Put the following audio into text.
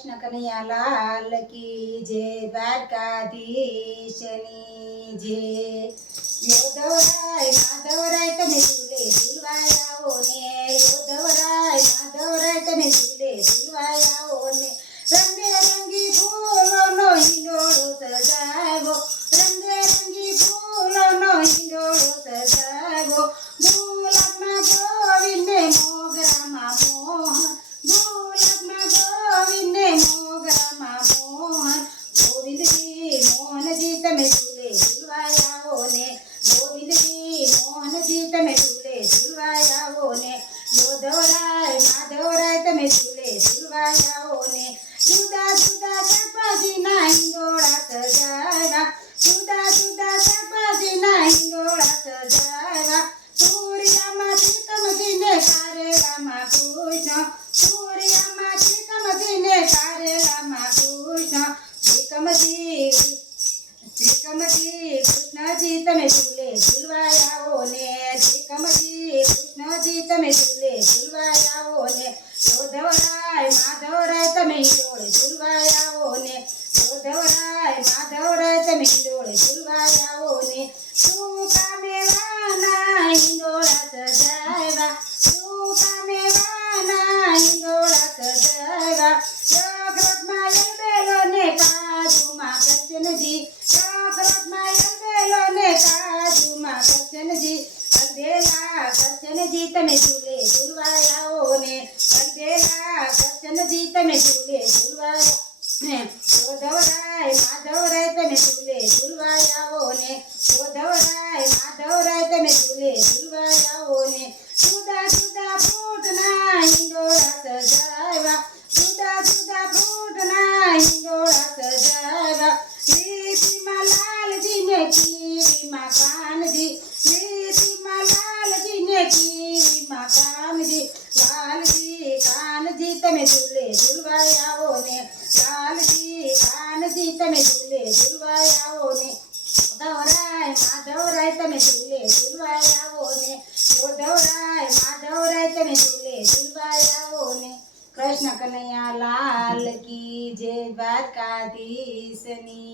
કૃષ્ણ કનૈયા લાલ કી જય, દ્વારકાધીશની જય. યોધવરાય માધવરાય તમે ઝૂલે ઝૂલવાય આવો ને, યોધવરાય માધવરાય તમે ઝૂલે ઝૂલવાય આવો ને. રંગબેરંગી ફૂલોનો હિંડોળો સજાવ્યો, રંગબેરંગી ફૂલોનો હિંડોળો સજાવ્યો. ગુલાબમાં ગોવિંદે મોગરામાં મોહન, ગુલાબમાં ગોવિંદે મોગરામાં મોહન. ગોવિંદજી મોહનજી તમે ઝૂલે ઝૂલવાય આવો ને, ગોવિંદજી મોહનજી તમે ઝૂલે ઝૂલવાય આવો ને. યોધવરાય માધવરાય તમે ઝૂલે ઝૂલવાય આવો ને. જુદા જુદા શાકભાજીના હિંડોળા સજાવ્યા, જુદા જુદા શાકભાજીના હિંડોળા સજાવ્યા. સૂર્યામાં ત્રિકમજીને કારેલામાં કૃષ્ણ, સૂર્યામાં ત્રિકમજીને કારેલામાં કૃષ્ણ. ત્રિકમજી કૃષ્ણજી તમે ઝૂલે ઝૂલવાય આવો ને, ત્રિકમજી કૃષ્ણજી તમે ઝૂલે ઝૂલવાય આવો ને. યોધવરાય માધવરાય તમે હિંડોળે ઝૂલવાય આવો ને, યોધવરાય માધવરાય તમે હિંડોળે ઝૂલવાય આવો ને. સૂકા મેવાના હિંડોળા સજાવ્યા, સૂકા મેવાના હિંડોળા સજાવ્યા. યકૃતમાં યલબેલો ને કાજુમાં કૃષ્ણજી, યકૃતમાં યલબેલો ને કાજુમાં કૃષ્ણજી. અલબેલા કૃષ્ણજી તમે ઝૂલે ઝૂલવાય આવો ને, અલબેલા કૃષ્ણજી તમે ઝૂલે ઝૂલવાય ને. યોધવરાય માધવરાય તમે ઝૂલે ઝૂલવાય આવો ને, યોધવરાય માધવરાય તમે ઝૂલે ઝૂલવાય આવો ને. જુદા જુદા ફ્રૂટના હિંડોળા સજાવ્યા, જુદા જુદા ફ્રૂટના હિંડોળા સજાવ્યા. લીટીમાં લાલજી ને કીરીમાં કાનજી, લીટીમાં લાલજી ને કીરીમાં કાનજી. લાલજી કાનજી તમે ઝૂલે ઝૂલવાય આવો ને, લાલજી કાનજી તમે ઝૂલે ઝૂલવાય આવો ને. યોધવરાય માધવરાય તમે ઝૂલે ઝૂલવાય આવો ને, યોધવરાય માધવરાય તમે ઝૂલે ઝૂલવાય આવો ને. કૃષ્ણ કનૈયા લાલ કી જય, દ્વારકાધીશની